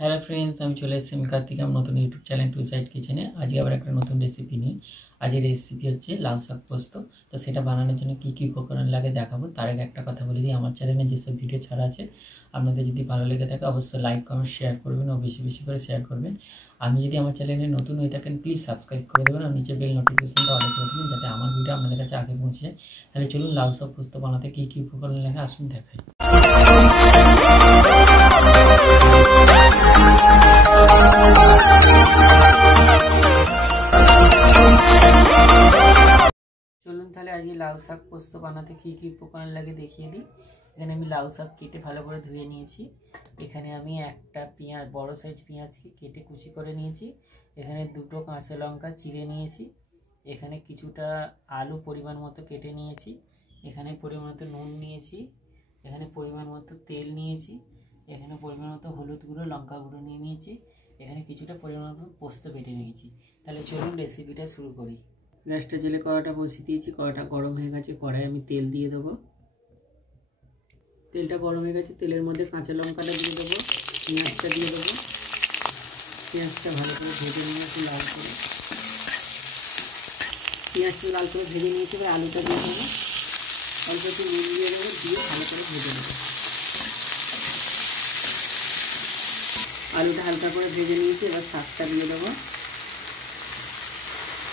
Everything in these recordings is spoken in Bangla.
হ্যালো ফ্রেন্ডস, আমি চলে এসেছি কার্তিক আমার নতুন ইউটিউব চ্যানেল টু সাইড কিচেনে। আজকে আবার একটা নতুন রেসিপি নিয়ে। আজকের রেসিপি হচ্ছে লাউ শাক পোস্ত। তো সেটা বানানোর জন্য কী কী উপকরণ লাগে দেখাবো। তার আগে একটা কথা বলে দিই, আমার চ্যানেলে যেসব ভিডিও ছাড়া আছে আপনাদের যদি ভালো লেগে থাকে অবশ্যই লাইক কমেন্ট শেয়ার করবেন ও বেশি বেশি করে শেয়ার করবেন। আমি যদি আমার চ্যানেলে নতুন হয়ে থাকেন প্লিজ সাবস্ক্রাইব করে দেবেন আর নিচে বেল নোটিফিকেশনটা অন করে দেবেন যাতে আমার ভিডিও আপনাদের কাছে আগে পৌঁছে যায়। তাহলে চলুন লাউ শাক পোস্ত বানাতে কী কী উপকরণ লাগে আসুন দেখাই। চলুন তাহলে আজকে লাউ শাক পোস্ত বানাতে কী কী উপকরণ লাগে দেখিয়ে দিই। এখানে আমি লাউ শাক কেটে ভালো করে ধুয়ে নিয়েছি। এখানে আমি একটা পেঁয়াজ, বড় সাইজ পেঁয়াজকে কেটে কুচি করে নিয়েছি। এখানে দুটো কাঁচা লঙ্কা চিড়ে নিয়েছি। এখানে কিছুটা আলু পরিমাণ মতো কেটে নিয়েছি। এখানে পরিমাণ মতো নুন নিয়েছি। এখানে পরিমাণ মতো তেল নিয়েছি। এখানে পরিমাণ মতো হলুদ গুঁড়ো, লঙ্কা গুঁড়ো নিয়ে নিয়েছি। এখানে কিছুটা পরিমাণ মতো পোস্ত বেটে নিয়েছি। তাহলে চলুন রেসিপিটা শুরু করি। গ্যাসটা জেলে কড়াটা বসিয়ে দিয়েছি। কড়াটা গরম হয়ে গেছে। কড়াই আমি তেল দিয়ে দেবো। তেলটা গরম হয়ে গেছে। তেলের মধ্যে কাঁচা লঙ্কাটা দিয়ে দেবো, পেঁয়াজটা দিয়ে দেবো। পেঁয়াজটা ভালো করে ভেজে নিয়ে একটু লাল করে, পেঁয়াজটা লাল করে ভেজে নিয়েছি। এবার আলুটা দিয়ে দেবো, অল্প একটু নুন দিয়ে দেবো, দিয়ে ভালো করে ভেজে নেবো। আলুটা হালকা করে ভেজে নিয়েছি। এবার শাকটা দিয়ে দেবো।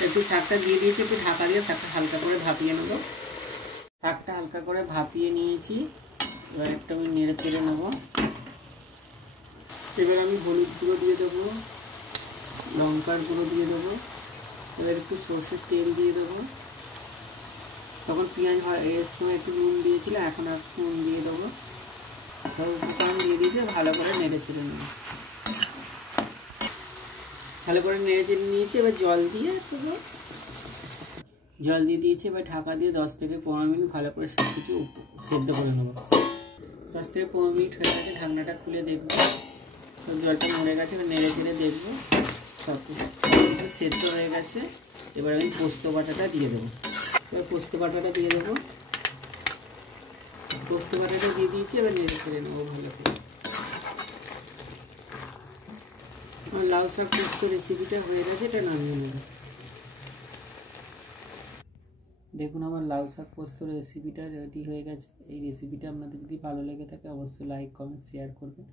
একটু শাকটা দিয়ে দিয়েছি, একটু ঢাকা দিয়ে শাকটা হালকা করে ভাপিয়ে নেবো। শাকটা হালকা করে ভাপিয়ে নিয়েছি। এবার একটা আমি নেড়ে চেড়ে নেবো। এবার আমি হলুদ গুঁড়ো দিয়ে দেবো, লঙ্কার গুঁড়ো দিয়ে দেবো। এবার একটু সর্ষের তেল দিয়ে দেবো। তখন পেঁয়াজ এর সময় একটু নুন দিয়েছিলাম, এখন আর নুন দিয়ে দেবো। সব উপকরণ দিয়ে দিয়েছি, ভালো করে নেড়ে চেড়ে নেবো। ভালো করে নেড়ে চেড়ে নিয়েছি। এবার জল দিয়ে দিয়েছি। এবার ঢাকা দিয়ে 10 থেকে 15 মিনিট ভালো করে সব কিছু সেদ্ধ করে নেবো। 10 থেকে 15 মিনিট হয়ে গেছে। ঢাকনাটা খুলে দেখবো, সব জলটা মরে গেছে। এবার নেড়ে চেড়ে দেখবো সব কিছু সেদ্ধ হয়ে গেছে। এবার আমি পোস্ত বাটাটা দিয়ে দেবো। এবার পোস্ত বাটাটা দিয়ে দেবো। পোস্ত বাটাটা দিয়ে দিয়েছি। এবার নেড়ে চেড়ে নেবো ভালো করে। আমার লাউ শাক পোস্ত রেসিপিটা হয়ে গেছে, এটা নামিয়ে নেব। দেখুন আমার লাউ শাক পোস্ত রেসিপিটা রেডি হয়ে গেছে। এই রেসিপিটা আপনাদের যদি ভালো লেগে থাকে অবশ্যই লাইক কমেন্ট শেয়ার করবেন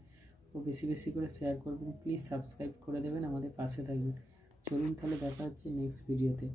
ও বেশি বেশি করে শেয়ার করবেন। প্লিজ সাবস্ক্রাইব করে দেবেন, আমাদের পাশে থাকবেন। চলুন তাহলে দেখা হচ্ছে নেক্সট ভিডিওতে।